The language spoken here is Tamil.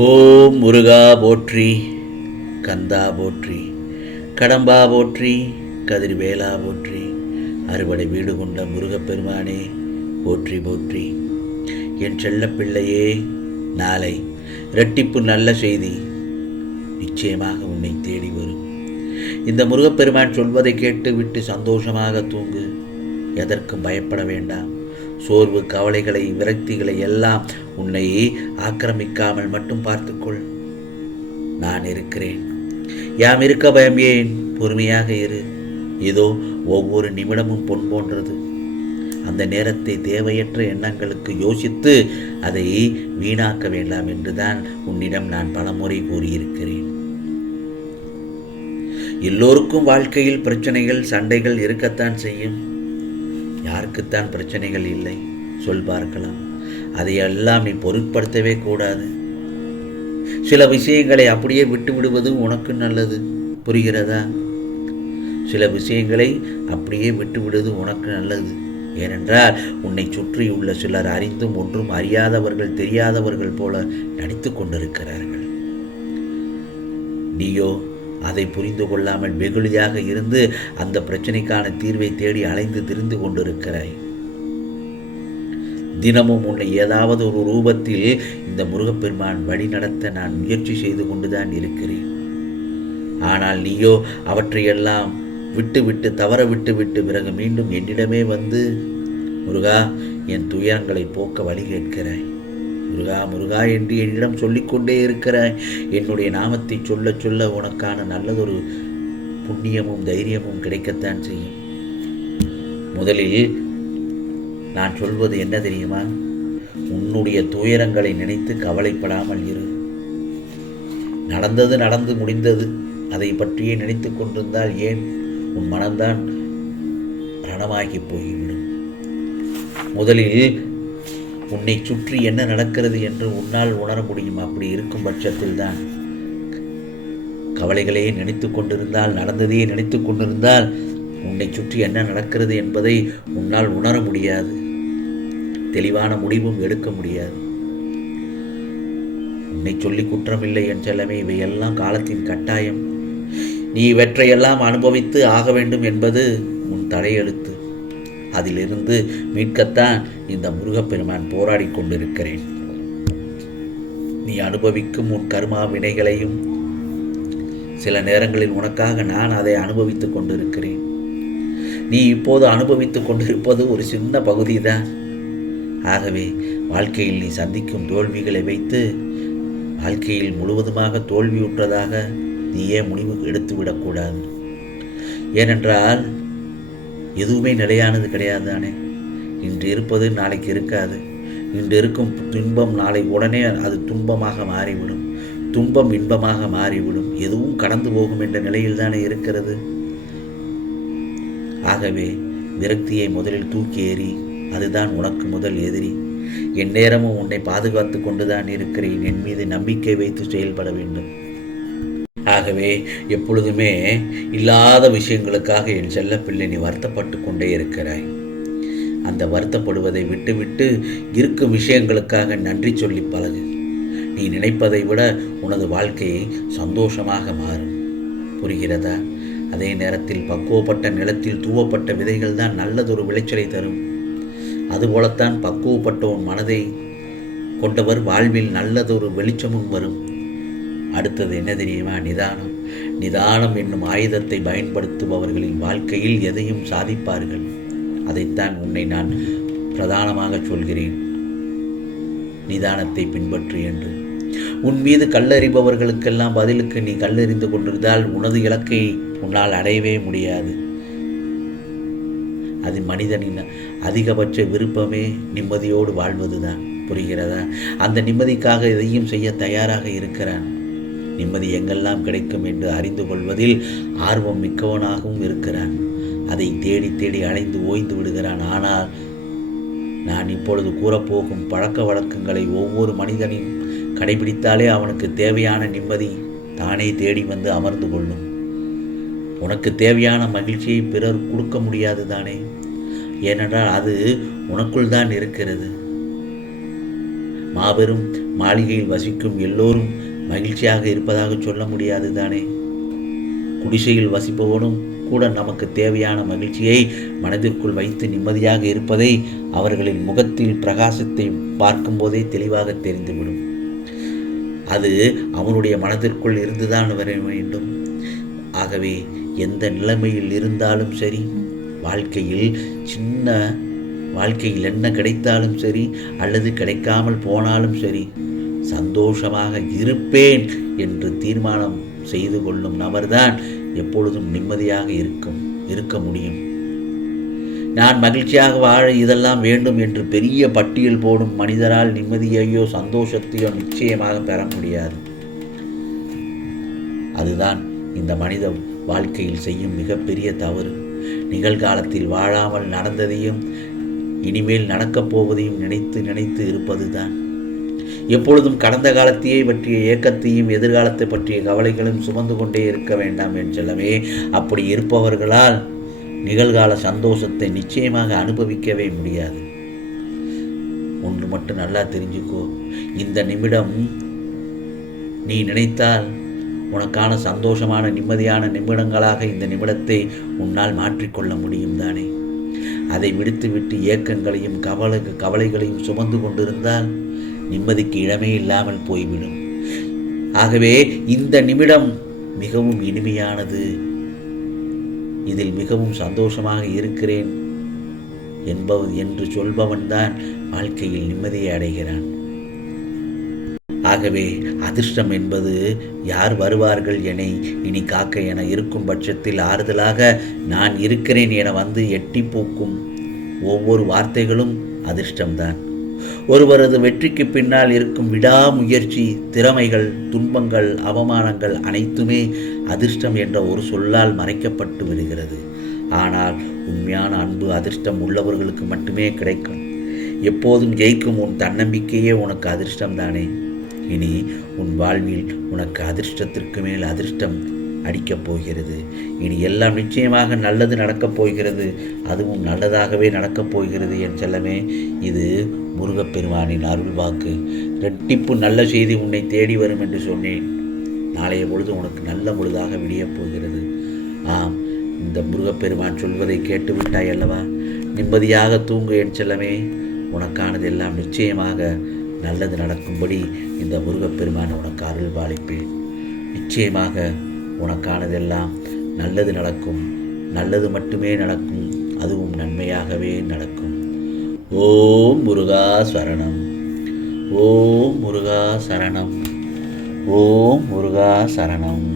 ஓம் முருகா போற்றி, கந்தா போற்றி, கடம்பா போற்றி, கதிர்வேலா போற்றி, அறுவடை வீடு கொண்ட முருகப்பெருமானே போற்றி போற்றி. என் செல்ல பிள்ளையே, நாளை இரட்டிப்பு நல்ல செய்தி நிச்சயமாக உன்னை தேடி வரும். இந்த முருகப்பெருமான் சொல்வதை கேட்டு விட்டு சந்தோஷமாக தூங்கு. எதற்கும் பயப்பட வேண்டாம். சோர்வு, கவலைகளை, விரக்திகளை எல்லாம் உன்னை ஆக்கிரமிக்காமல் மட்டும் பார்த்துக்கொள். நான் இருக்கிறேன். யாம் இருக்க பயம் ஏன்? பொறுமையாக இரு. இதோ ஒவ்வொரு நிமிடமும் பொன் போன்றது. அந்த நேரத்தை தேவையற்ற எண்ணங்களுக்கு யோசித்து அதை வீணாக்க வேண்டாம் என்றுதான் உன்னிடம் நான் பலமுறை கூறியிருக்கிறேன். எல்லோருக்கும் வாழ்க்கையில் பிரச்சனைகள், சண்டைகள் இருக்கத்தான் செய்யும். யாருக்குத்தான் பிரச்சனைகள் இல்லை? சொல் பார்க்கலாம். அதையெல்லாம் நீ பொருட்படுத்தவே கூடாது. சில விஷயங்களை அப்படியே விட்டு விடுவது உனக்கு நல்லது. புரிகிறதா? சில விஷயங்களை அப்படியே விட்டு விடுவது உனக்கு நல்லது. ஏனென்றால் உன்னை சுற்றியுள்ள சிலர் அறிந்தும் ஒன்றும் அறியாதவர்கள், தெரியாதவர்கள் போல நடித்து கொண்டிருக்கிறார்கள். நீயோ அதை புரிந்து கொள்ளாமல் வெகுளியாக இருந்து அந்த பிரச்சனைக்கான தீர்வை தேடி அலைந்து திரிந்து கொண்டிருக்கிறாய். தினமும் உன்னை ஏதாவது ஒரு ரூபத்தில் இந்த முருகப்பெருமான் வழி நடத்த நான் முயற்சி செய்து கொண்டுதான் இருக்கிறேன். ஆனால் நீயோ அவற்றையெல்லாம் விட்டு தவற விட்டு பிறகு மீண்டும் என்னிடமே வந்து முருகா, என் துயரங்களை போக்க வழி கேட்கிறாய். முருகா முருகா என்று என்னிடம் சொல்லிக்கொண்டே இருக்கிறாய். என்னுடைய நாமத்தை சொல்ல சொல்ல உனக்கான நல்லதொரு புண்ணியமும் தைரியமும் கிடைக்கத்தான் செய்யும். முதலில் நான் சொல்வது என்ன தெரியுமா? உன்னுடைய துயரங்களை நினைத்து கவலைப்படாமல் இரு. நடந்தது நடந்து முடிந்தது. அதை பற்றியே நினைத்து கொண்டிருந்தால் ஏன் உன் மனம்தான் ரணமாகி போய்விடும். முதலில் உன்னை சுற்றி என்ன நடக்கிறது என்று உன்னால் உணர முடியும். அப்படி இருக்கும் பட்சத்தில் தான் கவலைகளையே நினைத்து கொண்டிருந்தால், நடந்ததையே நினைத்து கொண்டிருந்தால் உன்னை சுற்றி என்ன நடக்கிறது என்பதை உன்னால் உணர முடியாது. தெளிவான முடிவும் எடுக்க முடியாது. உன்னை சொல்லி குற்றமில்லை என் செல்லமே. இவையெல்லாம் காலத்தின் கட்டாயம். நீ இவற்றையெல்லாம் அனுபவித்து ஆக வேண்டும் என்பது உன் தலையெழுத்து. அதிலிருந்து மீட்கத்தான் இந்த முருகப்பெருமான் போராடி கொண்டிருக்கிறேன். நீ அனுபவிக்கும் உன் கர்மா வினைகளையும் சில நேரங்களில் உனக்காக நான் அதை அனுபவித்துக் கொண்டிருக்கிறேன். நீ இப்போது அனுபவித்துக் கொண்டிருப்பது ஒரு சின்ன பகுதி தான். ஆகவே வாழ்க்கையில் நீ சந்திக்கும் தோல்விகளை வைத்து வாழ்க்கையில் முழுவதுமாக தோல்வியுற்றதாக நீயே முடிவு எடுத்துவிடக்கூடாது. ஏனென்றால் எதுவுமே நிலையானது கிடையாது தானே. இன்று இருப்பது நாளைக்கு இருக்காது. இன்று இருக்கும் துன்பம் நாளை உடனே அது துன்பமாக மாறிவிடும். துன்பம் இன்பமாக மாறிவிடும். எதுவும் கடந்து போகும் என்ற நிலையில் தானே இருக்கிறது. ஆகவே விரக்தியை முதலில் தூக்கி எறி. அதுதான் உனக்கு முதல் எதிரி. என் நேரமும் உன்னை பாதுகாத்து கொண்டுதான் இருக்கிறேன். என் மீது நம்பிக்கை வைத்து செயல்பட வேண்டும். ஆகவே எப்பொழுதுமே இல்லாத விஷயங்களுக்காக என் செல்ல பிள்ளை நீ வருத்தப்பட்டு கொண்டே இருக்கிறாய். அந்த வருத்தப்படுவதை விட்டுவிட்டு இருக்கும் விஷயங்களுக்காக நன்றி சொல்லி பழகு. நீ நினைப்பதை விட உனது வாழ்க்கையை சந்தோஷமாக மாறும். புரிகிறதா? அதே நேரத்தில் பக்குவப்பட்ட நிலத்தில் தூவப்பட்ட விதைகள் தான் நல்லதொரு விளைச்சலை தரும். அதுபோலத்தான் பக்குவப்பட்ட உன் மனதை கொண்டவர் வாழ்வில் நல்லதொரு வெளிச்சமும் வரும். அடுத்தது என்ன தெரியுமா? நிதானம். நிதானம் என்னும் ஆயுதத்தை பயன்படுத்துபவர்களின் வாழ்க்கையில் எதையும் சாதிப்பார்கள். அதைத்தான் உன்னை நான் பிரதானமாக சொல்கிறேன். நிதானத்தை பின்பற்று என்று. உன் மீது கல்லறிபவர்களுக்கெல்லாம் பதிலுக்கு நீ கல்லெறிந்து கொண்டிருந்தால் உனது இலக்கை உன்னால் அடையவே முடியாது. அது மனிதனின் அதிகபட்ச விருப்பமே நிம்மதியோடு வாழ்வதுதான். புரிகிறதா? அந்த நிம்மதிக்காக எதையும் செய்ய தயாராக இருக்கிறான். நிம்மதி எங்கெல்லாம் கிடைக்கும் என்று அறிந்து கொள்வதில் ஆர்வம் மிக்கவனாகவும் இருக்கிறான். அதை தேடி தேடி அலைந்து ஓய்ந்து விடுகிறான். ஆனால் நான் இப்பொழுது கூறப்போகும் பழக்க வழக்கங்களை ஒவ்வொரு மனிதனின் கடைபிடித்தாலே அவனுக்கு தேவையான நிம்மதி தானே தேடி வந்து அமர்ந்து கொள்ளும். உனக்கு தேவையான மகிழ்ச்சியை பிறர் கொடுக்க முடியாது தானே. ஏனென்றால் அது உனக்குள் தான் இருக்கிறது. மாபெரும் மாளிகையில் வசிக்கும் எல்லோரும் மகிழ்ச்சியாக இருப்பதாக சொல்ல முடியாது தானே. குடிசையில் வசிப்பவனும் கூட நமக்கு தேவையான மகிழ்ச்சியை மனதிற்குள் வைத்து நிம்மதியாக இருப்பதை அவர்களின் முகத்தில் பிரகாசத்தை பார்க்கும்போதே தெளிவாக தெரிந்துவிடும். அது அவனுடைய மனதிற்குள் இருந்துதான் வர வேண்டும். ஆகவே எந்த நிலைமையில் இருந்தாலும் சரி, வாழ்க்கையில் என்ன கிடைத்தாலும் சரி அல்லது கிடைக்காமல் போனாலும் சரி, சந்தோஷமாக இருப்பேன் என்று தீர்மானம் செய்து கொள்ளும் நபர்தான் எப்பொழுதும் நிம்மதியாக இருக்க முடியும். நான் மகிழ்ச்சியாக வாழ இதெல்லாம் வேண்டும் என்று பெரிய பட்டியல் போடும் மனிதரால் நிம்மதியையோ சந்தோஷத்தையோ நிச்சயமாக பெற முடியாது. அதுதான் இந்த மனித வாழ்க்கையில் செய்யும் மிகப்பெரிய தவறு. நிகழ்காலத்தில் வாழாமல் நடந்ததையும் இனிமேல் நடக்கப் போவதையும் நினைத்து நினைத்து இருப்பதுதான். எப்பொழுதும் கடந்த காலத்தையே பற்றிய ஏக்கத்தையும் எதிர்காலத்தை பற்றிய கவலைகளும் சுமந்து கொண்டே இருக்க வேண்டாம் என் செல்லமே. அப்படி இருப்பவர்களால் நிகழ்கால சந்தோஷத்தை நிச்சயமாக அனுபவிக்கவே முடியாது. ஒன்று மட்டும் நல்லா தெரிஞ்சுக்கோ, இந்த நிமிடம் நீ நினைத்தால் உனக்கான சந்தோஷமான நிம்மதியான நிமிடங்களாக இந்த நிமிடத்தை உன்னால் மாற்றிக்கொள்ள முடியும் தானே. அதை விடுத்துவிட்டு ஏக்கங்களையும் கவலைகளையும் சுமந்து கொண்டிருந்தால் நிம்மதிக்கு இடமே இல்லாமல் போய்விடும். ஆகவே இந்த நிமிடம் மிகவும் இனிமையானது, இதில் மிகவும் சந்தோஷமாக இருக்கிறேன் என்று சொல்பவன்தான் வாழ்க்கையில் நிம்மதியை அடைகிறான். ஆகவே அதிர்ஷ்டம் என்பது யார் வருவார்கள் என இனி காக்க என இருக்கும் பட்சத்தில் ஆறுதலாக நான் இருக்கிறேன் என வந்து எட்டி போக்கும் ஒவ்வொரு வார்த்தைகளும் அதிர்ஷ்டம்தான். ஒருவரது வெற்றிக்கு பின்னால் இருக்கும் விடாமுயற்சி, திறமைகள், துன்பங்கள், அவமானங்கள் அனைத்துமே அதிர்ஷ்டம் என்ற ஒரு சொல்லால் மறைக்கப்பட்டு விடுகிறது. ஆனால் உண்மையான அன்பு அதிர்ஷ்டம் உள்ளவர்களுக்கு மட்டுமே கிடைக்கும். எப்போதும் ஜெயிக்கும் உன் தன்னம்பிக்கையே உனக்கு அதிர்ஷ்டம்தானே. இனி உன் வாழ்வில் உனக்கு அதிர்ஷ்டத்திற்கு மேல் அதிர்ஷ்டம் அடிக்கப் போகிறது. இனி எல்லாம் நிச்சயமாக நல்லது நடக்கப் போகிறது. அதுவும் நல்லதாகவே நடக்கப் போகிறது என் செல்லமே. இது முருகப்பெருமானின் அருள் வாக்கு. இரட்டிப்பு நல்ல செய்தி உன்னை தேடி வரும் என்று சொன்னேன். நாளைய பொழுது உனக்கு நல்ல பொழுதாக விடியப் போகிறது. ஆம், இந்த முருகப்பெருமான் சொல்வதை கேட்டு விட்டாய் அல்லவா? நிம்மதியாக தூங்கு என் செல்லமே. உனக்கானது எல்லாம் நிச்சயமாக நல்லது நடக்கும்படி இந்த முருகப்பெருமான் உனக்கு அருள் பாலிப்பேன். நிச்சயமாக உனக்கானதெல்லாம் நல்லது நடக்கும். நல்லது மட்டுமே நடக்கும். அதுவும் நன்மையாகவே நடக்கும். ஓம் முருகா சரணம். ஓம் முருகா சரணம். ஓம் முருகா சரணம்.